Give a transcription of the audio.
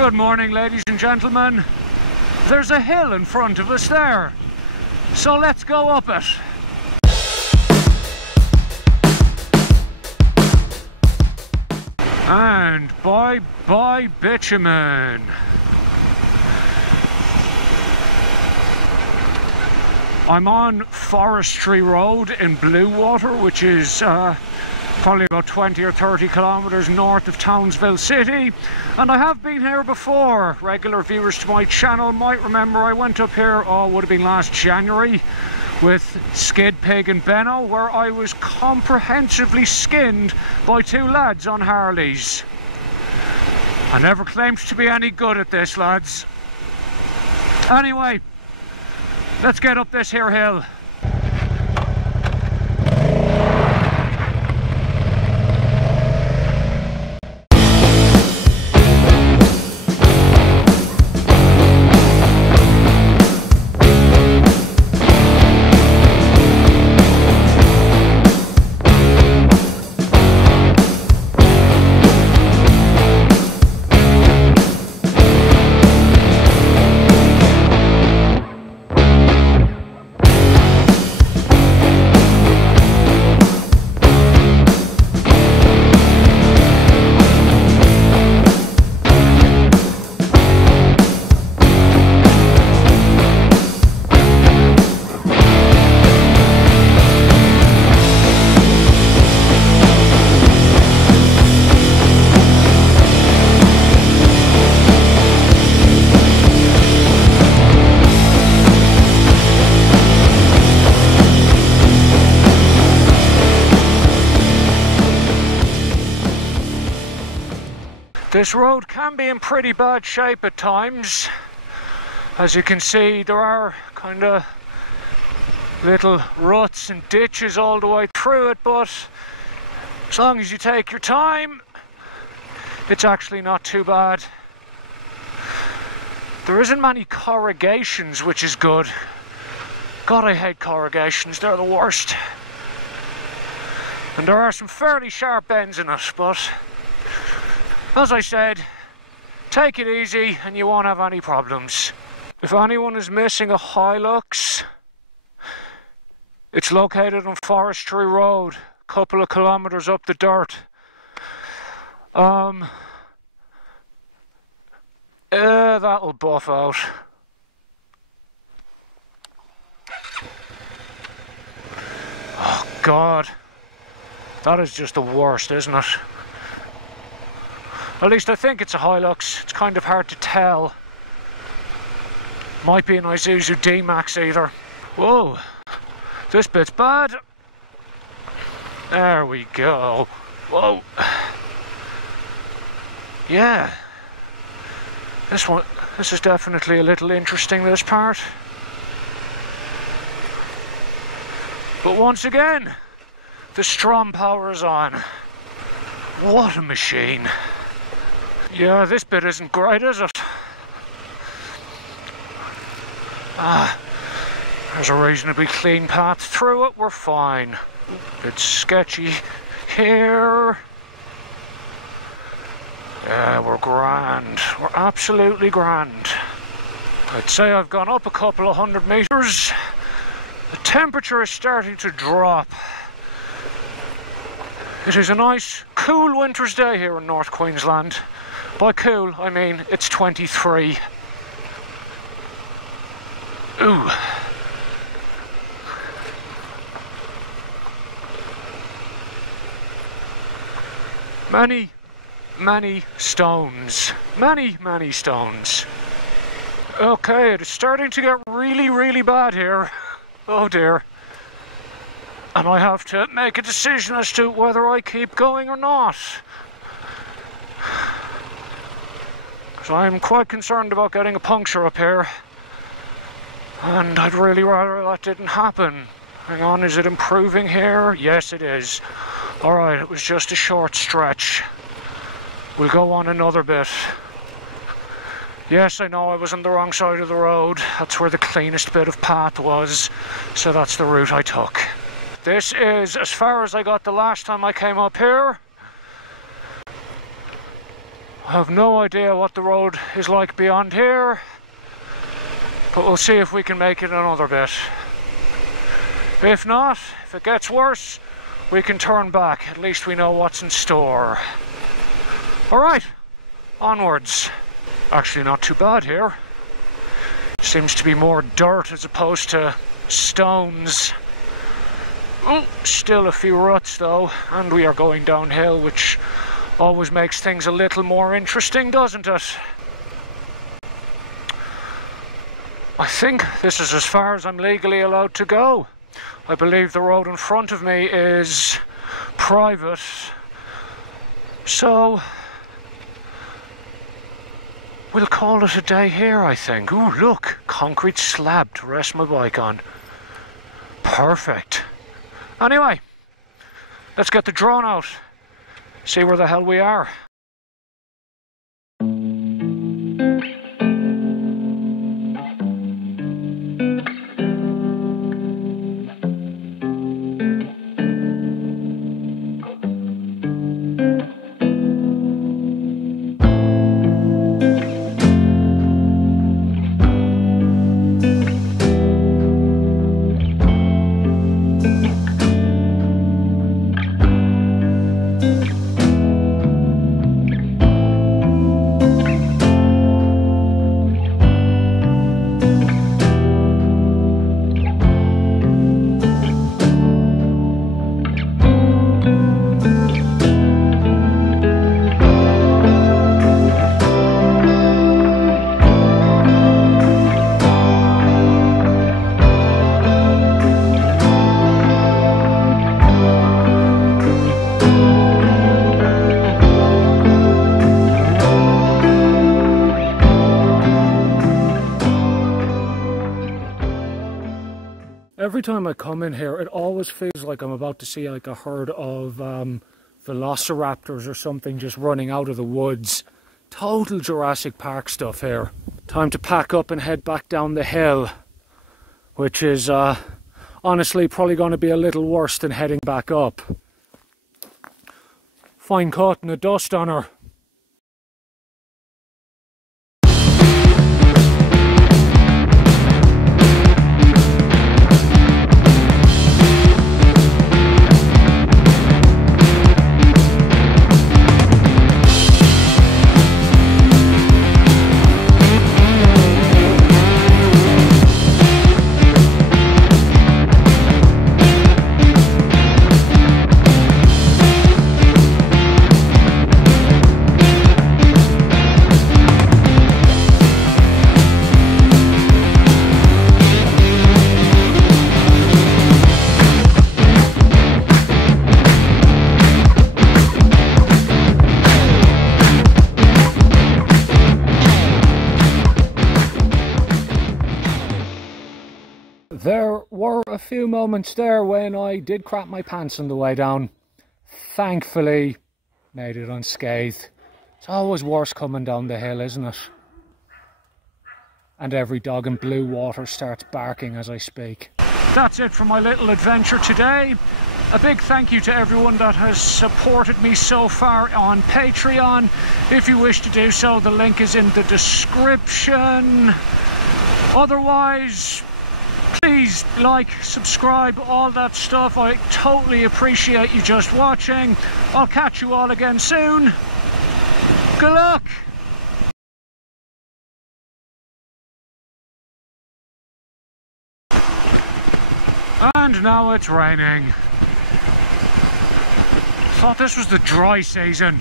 Good morning, ladies and gentlemen. There's a hill in front of us there, so let's go up it. And bye-bye bitumen. I'm on Forestry Road in Bluewater, which is probably about 20 or 30 kilometers north of Townsville city, and I have been here before. Regular viewers to my channel might remember I went up here, would have been last January, with Skid Pig and Benno, where I was comprehensively skinned by two lads on Harleys. I never claimed to be any good at this, lads. Anyway, let's get up this here hill. This road can be in pretty bad shape at times. As you can see, there are kind of little ruts and ditches all the way through it, but as long as you take your time, it's actually not too bad. There isn't many corrugations, which is good. God, I hate corrugations, they're the worst. And there are some fairly sharp bends in it, but as I said, take it easy and you won't have any problems. If anyone is missing a Hilux, it's located on Forestry Road, a couple of kilometers up the dirt. That'll buff out. Oh God, that is just the worst, isn't it? At least I think it's a Hilux. It's kind of hard to tell. Might be an Isuzu D-Max either. Whoa, this bit's bad. There we go. Whoa. Yeah. This is definitely a little interesting, this part. But once again, the Strom power is on. What a machine. Yeah, this bit isn't great, is it? There's a reasonably clean path through it, we're fine. It's sketchy here. Yeah, we're grand. We're absolutely grand. I'd say I've gone up a couple of 100 meters. The temperature is starting to drop. It is a nice, cool winter's day here in North Queensland. By cool, I mean it's 23. Ooh. Many stones. Many stones. Okay, it is starting to get really bad here. Oh dear. And I have to make a decision as to whether I keep going or not. So I'm quite concerned about getting a puncture up here. And I'd really rather that didn't happen. Hang on, is it improving here? Yes, it is. Alright, it was just a short stretch. We'll go on another bit. Yes, I know I was on the wrong side of the road. That's where the cleanest bit of path was. So that's the route I took. This is as far as I got the last time I came up here. I have no idea what the road is like beyond here, but we'll see if we can make it another bit. If not, if it gets worse, we can turn back. At least we know what's in store. Alright, onwards. Actually not too bad here. Seems to be more dirt as opposed to stones. Oh, still a few ruts though, and we are going downhill, which always makes things a little more interesting, doesn't it? I think this is as far as I'm legally allowed to go. I believe the road in front of me is private, so we'll call it a day here, I think. Ooh, look, concrete slab to rest my bike on. Perfect. Anyway, let's get the drone out, see where the hell we are. Every time I come in here, it always feels like I'm about to see like a herd of velociraptors or something just running out of the woods. Total Jurassic Park stuff here. Time to pack up and head back down the hill, which is honestly probably going to be a little worse than heading back up. Fine cut and a dust on her. There were a few moments there when I did crap my pants on the way down. Thankfully, made it unscathed. It's always worse coming down the hill, isn't it? And every dog in blue water starts barking as I speak. That's it for my little adventure today. A big thank you to everyone that has supported me so far on Patreon. If you wish to do so, the link is in the description. Otherwise, please like, subscribe, all that stuff. I totally appreciate you just watching. I'll catch you all again soon. Good luck! And now it's raining. Thought this was the dry season.